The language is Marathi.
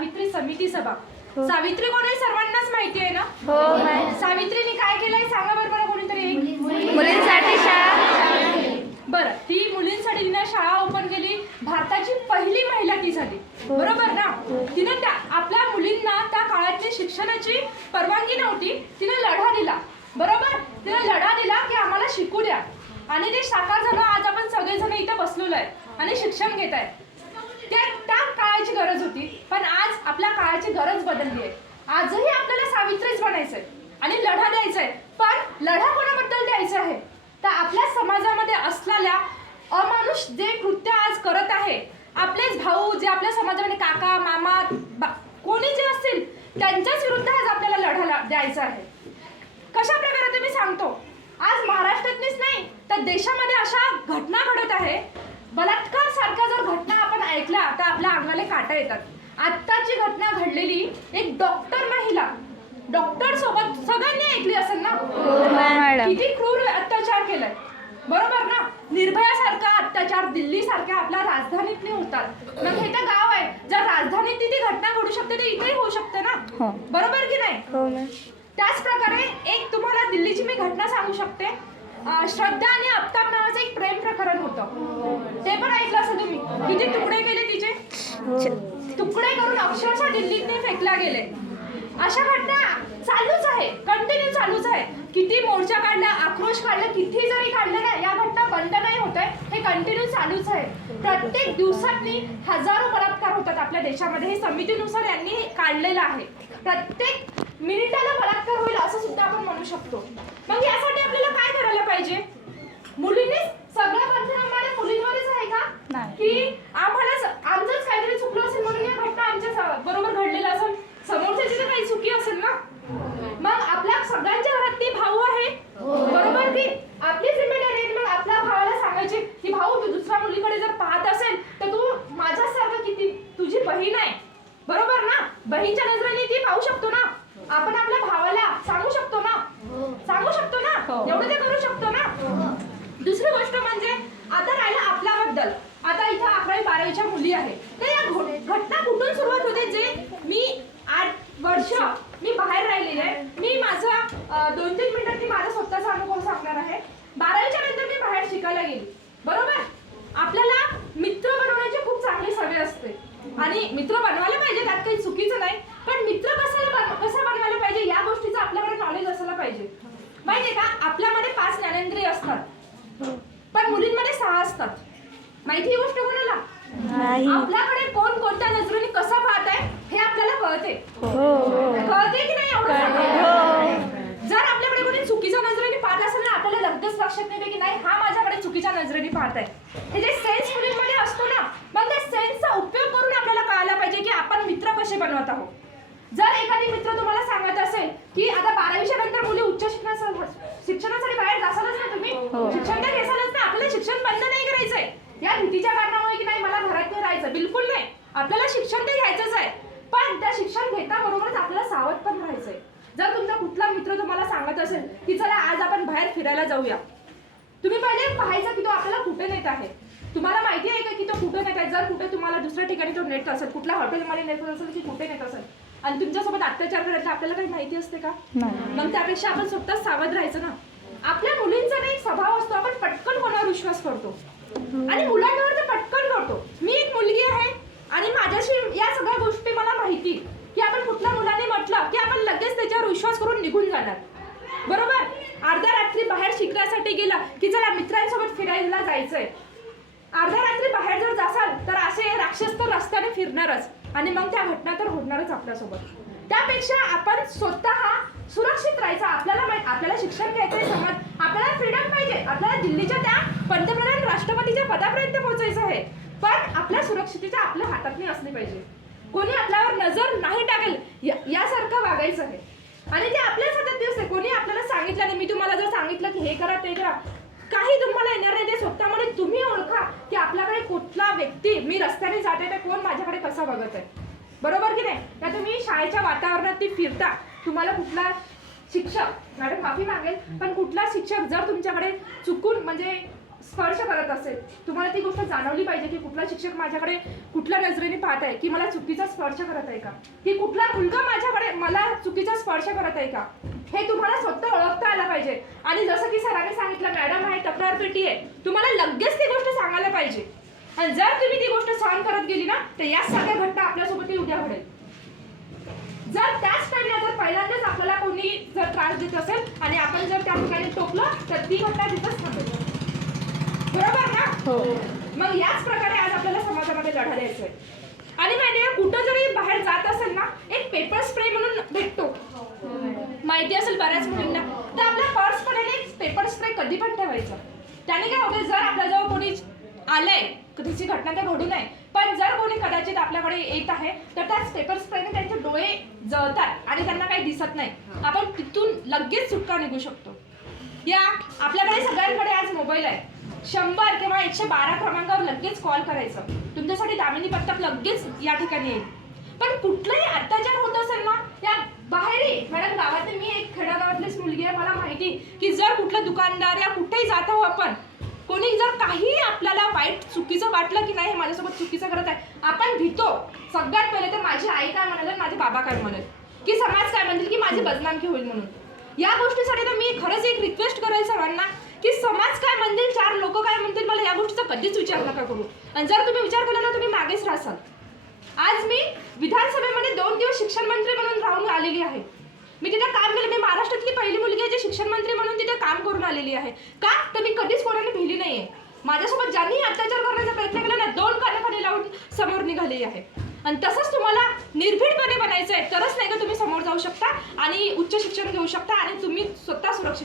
सावित्री समिती सभा. सावित्री कोण आहे? सर्वांनाच माहिती आहे ना? हो माहिती. सावित्रीने काय केलंय सांगा बरं मला कोणीतरी एक. मुलींसाठी शाळा. बरं ती मुलींसाठी तिने शाळा ओपन केली. भारताची पहिली महिला ती झाली. बरोबर ना? तिने त्या आपल्या मुलींना त्या काळातली शिक्षणाची परवानगी नव्हती. तिने लढा दिला. बरोबर? तिने लढा दिला की आम्हाला शिकू द्या. आणि ते साकार झालं. आज आपण सगळेजण इथे बसलेलो आहे आणि शिक्षण घेत आहे काळाची गरज होती पण आज आपल्या काळाची गरज बदलली आहे. आजही आपल्याला सावित्रीच बनायचंय आणि लढा द्यायचा आहे पण लढा कोणाबद्दल द्यायचा आहे? तर आपल्या समाजामध्ये असलेल्या अमानुष जे कृत्य आज करत आहे आपलेच भाऊ जे आपल्या समाजामध्ये काका मामा बा- कोणी जे असतील त्यांच्याच विरुद्ध आज आपल्याला लढा द्यायचा आहे. कशा प्रकारे ते मी सांगतो? आज महाराष्ट्रातलीच नाही तर देशामध्ये अशा घटना घडत आहे मला सारख्या जर घटना आपण ऐकल्या तर आपल्या अंगाला काटा येतात. आत्ताची घटना घडलेली एक डॉक्टर महिला. डॉक्टर सोबत सगळ्यांनी ऐकली असेल ना? किती क्रूर अत्याचार केलाय. बरोबर ना? निर्भया सारखा अत्याचार दिल्ली सारख्या आपल्या राजधानीत नाही होतात. मग हे तर गाव आहे. जर राजधानीत ती घटना घडू शकते तर इथेही होऊ शकते ना? हो. बरोबर की नाही? हो त्याच प्रकारे एक तुम्हाला दिल्लीची मी घटना सांगू शकते. श्रद्धा आणि आफ्ताब नावाचं एक प्रेम प्रकरण होतं. ते पण ऐकलं असं तुम्ही? किती तुकडे केले तिचे? तुकडे करून अक्षरशः दिल्लीत ते फेकला गेले. अशा घटना चालूच आहे. कंटिन्यू चालूच आहे. किती मोर्चा काढला आक्रोश काढला किती जरी काढलं ना या घटना बंद नाही होत आहे. हे कंटिन्यू चालूच आहे. प्रत्येक दिवसातनी हजारो बलात्कार होतात आपल्या देशामध्ये. हे समितीनुसार यांनी काढलेलं आहे. प्रत्येक मिनिटाला बलात्कार होईल असं सुद्धा आपण म्हणू शकतो. मग यासाठी आपल्याला काय करायला पाहिजे? मुलींनी सगळं बंधन मुलींवरच आहे का. की आम्हाला आमचंच काहीतरी चुकलं असेल म्हणून या घटना आमच्या बरोबर घडलेलं असेल. समोरच्याची तर काही चुकी असेल ना? मग आपल्या सगळ्यांच्या घरात ती भाऊ आहे? बरोबर की? आपली जिम्मेदारी आहे मग आपल्या भावाला सांगायची की भाऊ तू दुसऱ्या मुलीकडे जर पाहत असेल तर तू माझ्यासारखं किती तुझी बहीण आहे. बरोबर ना? बहीणच्या नजरेने ती पाहू शकतो ना आपण आपल्या भावाला सांगू शकतो ना सांगू शकतो ना हो. हो. एवढं ते करू शकतो ना? दुसरी गोष्ट म्हणजे आता राहिलं आपल्याबद्दल. आता इथं अकरावी बारावीच्या मुली आहे तर या घटना कुठून सुरुवात होते जे मी आठ वर्ष मी बाहेर राहिलेले आहे? मी माझा दोन तीन मिनिटात मी माझा स्वतःचा अनुभव सांगणार आहे. बारावीच्या नंतर मी बाहेर शिकायला गेली. बरोबर? आपल्याला मित्र बनवण्याची खूप चांगली सवय असते. आणि मित्र बनवायला पाहिजे त्यात काही चुकीचं नाही पण मित्र कसा बन- कसा बनवायला पाहिजे या गोष्टीचं आपल्याकडे नॉलेज असायला पाहिजे माहितीये का आपल्यामध्ये पाच ज्ञानेंद्रिय असतात पण मुलींमध्ये सहा असतात माहिती ही गोष्ट कोणाला नाही आपल्याकडे कोण कोणत्या नजरेने कसा पाहत आहे हे आपल्याला कळते? हो हो. कळते की नाही एवढं. सांगा. जर आपल्याकडे कोणी चुकीच्या नजरेने पाहत असेल ना आपल्याला लगेच लक्षात येते की नाही हा माझ्याकडे चुकीच्या नजरेने पाहत आहे हे जे सेन्स मुलींमध्ये असतो ना मग त्या सेन्सचा उपयोग करून आपल्याला कळायला पाहिजे की आपण मित्र कसे बनवत आहोत. जर एखादी मित्र तुम्हाला सांगत असेल की आता बारावीच्या नंतर मुली उच्च शिक्षणासाठी शिक्षणासाठी बाहेर जासालच ना तुम्ही? हो. शिक्षण तर घेसालच ना. आपल्याला शिक्षण बंद नाही करायचंय. या भीतीच्या कारणामुळे की नाही मला घरात नाही राहायचं. बिलकुल नाही. आपल्याला शिक्षण ते घ्यायचंच आहे पण त्या शिक्षण घेता बरोबरच आपल्याला सावध पण राहायचंय जर तुमचा कुठला मित्र असेल की चला आज आपण बाहेर फिरायला जाऊया. तुम्ही पहिले पाहायचं की तो आपल्याला कुठे नेत आहे? तुम्हाला माहिती आहे का की तो कुठे नेत आहे? जर कुठे तुम्हाला दुसऱ्या ठिकाणी तो नेत असेल कुठल्या हॉटेलमध्ये नेत असेल की कुठे नेत असेल? आणि तुमच्यासोबत अत्याचार करायचा आपल्याला काही माहिती असते का? नाही. मग त्यापेक्षा आपण स्वतः सावध राहायचं ना. आपल्या मुलींचा ना एक स्वभाव असतो आपण पटकन कोणावर विश्वास करतो. आणि मुलांवर तर पटकन करतो. मी एक मुलगी आहे आणि माझ्याशी या सगळ्या गोष्टी मला माहिती. की आपण कुठल्या मुलाने म्हटलं की आपण लगेच त्याच्यावर विश्वास करून निघून जाणार. बरोबर? अर्ध्या रात्री बाहेर शिकण्यासाठी गेला की चला मित्रांसोबत फिरायला जायचंय. अर्ध्या रात्री बाहेर जर जासाल तर असे राक्षस तर रस्त्याने फिरणारच. आणि मग त्या घटना तर होणारच आपल्यासोबत. त्यापेक्षा आपण स्वतः सुरक्षित राहायचं. आपल्याला माहीत आपल्याला शिक्षण घ्यायचंय समाज. आपल्याला फ्रीडम पाहिजे. आपल्याला दिल्लीच्या त्या पंतप्रधान राष्ट्रपतीच्या पदापर्यंत पोहोचायचं आहे. पण आपल्या सुरक्षितेच्या आपल्या हातात नाही असली पाहिजे. कोणी आपल्यावर नजर नाही टाकेल यासारखं वागायचं आहे. आणि ते आपल्याच दिवस आहे कोणी आपल्याला सांगितलं नाही. मी तुम्हाला जर सांगितलं की हे करा ते करा. काही तुम्हाला येणार नाही ते स्वतःमध्ये तुम्ही ओळखा की आपल्याकडे कुठला व्यक्ती मी रस्त्याने जाते तर कोण माझ्याकडे कसा बघत आहे? बरोबर की नाही? त्या तुम्ही शाळेच्या वातावरणात ती फिरता. तुम्हाला कुठला शिक्षक मॅडम माफी मागेल पण कुठला शिक्षक जर तुमच्याकडे चुकून म्हणजे स्पर्श करत असेल तुम्हाला ती गोष्ट जाणवली पाहिजे की कुठला शिक्षक माझ्याकडे कुठल्या नजरेने पाहत आहे की मला चुकीचा स्पर्श करत आहे का? की कुठला मुलगा माझ्याकडे मला चुकीचा स्पर्श करत आहे का? हे तुम्हाला स्वतः ओळखता आलं पाहिजे. आणि जसं की सरांनी सांगितलं मॅडम आहे तक्रार पेटी आहे. तुम्हाला लगेच ती गोष्ट सांगायला पाहिजे. आणि जर तुम्ही ती गोष्ट सहन करत गेली ना तर या सगळ्या घटना आपल्यासोबतही उद्या घडेल. जर त्याच टाइमला जर पहिल्यांदाच आपल्याला कोणी जर त्रास देत असेल आणि आपण जर त्या ठिकाणी टोकलं तर ती घटना तिथंच थांबेल. बरोबर ना? हो. मग याच प्रकारे आज आपल्याला समाजामध्ये लढा द्यायचा आहे आणि माहिती कुठं जरी बाहेर जात असेल ना एक पेपर स्प्रे म्हणून भेटतो. माहिती असेल बऱ्याच मुलींना तर आपल्या पर्समध्ये एक पेपर स्प्रे कधी पण ठेवायचं. त्याने काय होतं जर आपल्याजवळ कोणी आलंय कधीची घटना तर घडू नये पण जर कोणी कदाचित आपल्याकडे येत आहे तर त्याच पेपर स्प्रेने त्यांचे डोळे जळतात आणि त्यांना काही दिसत नाही. आपण तिथून लगेच सुटका निघू शकतो. या आपल्याकडे सगळ्यांकडे आज मोबाईल आहे. शंभर किंवा एकशे बारा क्रमांकावर लगेच कॉल करायचं. तुमच्यासाठी दामिनी पत्ता लगेच या ठिकाणी येईल. पण कुठलंही आत्ताच्या होत असेल ना या बाहेरही मॅडम गावातली मी एक खेड्यागावातलीच मुलगी आहे मला माहिती की जर कुठलं दुकानदार या कुठेही जात आहो आपण कोणी जर काही आपल्याला वाईट चुकीचं वाटलं की नाही हे माझ्यासोबत चुकीचं करत आहे आपण भीतो. सगळ्यात पहिले तर माझी आई काय म्हणाल माझे बाबा काय म्हणेल? की समाज काय म्हणतील की माझी बदनामकी होईल म्हणून? या गोष्टीसाठी तर मी खरंच एक रिक्वेस्ट करेल सर्वांना की समाज काय म्हणतील चार लोक काय म्हणतील मला या गोष्टीचा कधीच विचार नका करू. आणि जर तुम्ही विचार केला ना तुम्ही मागेच राहसाल आज मी विधानसभेमध्ये दोन दिवस शिक्षण मंत्री म्हणून राहून आलेली आहे. मी तिथे काम केलं. मी महाराष्ट्रातली पहिली मुलगी आहे जी शिक्षण मंत्री म्हणून तिथे काम करून आलेली आहे. का? तर मी कधीच कोणाला भिली नाहीये. माझ्यासोबत ज्यांनी अत्याचार करण्याचा प्रयत्न केला ना दोन कानाखाली लावून समोर निघालेली आहे. आणि तसंच तुम्हाला निर्भीडपणे बनायचं आहे तरच नाही का तुम्ही समोर जाऊ शकता आणि उच्च शिक्षण घेऊ शकता आणि तुम्ही स्वतः सुरक्षित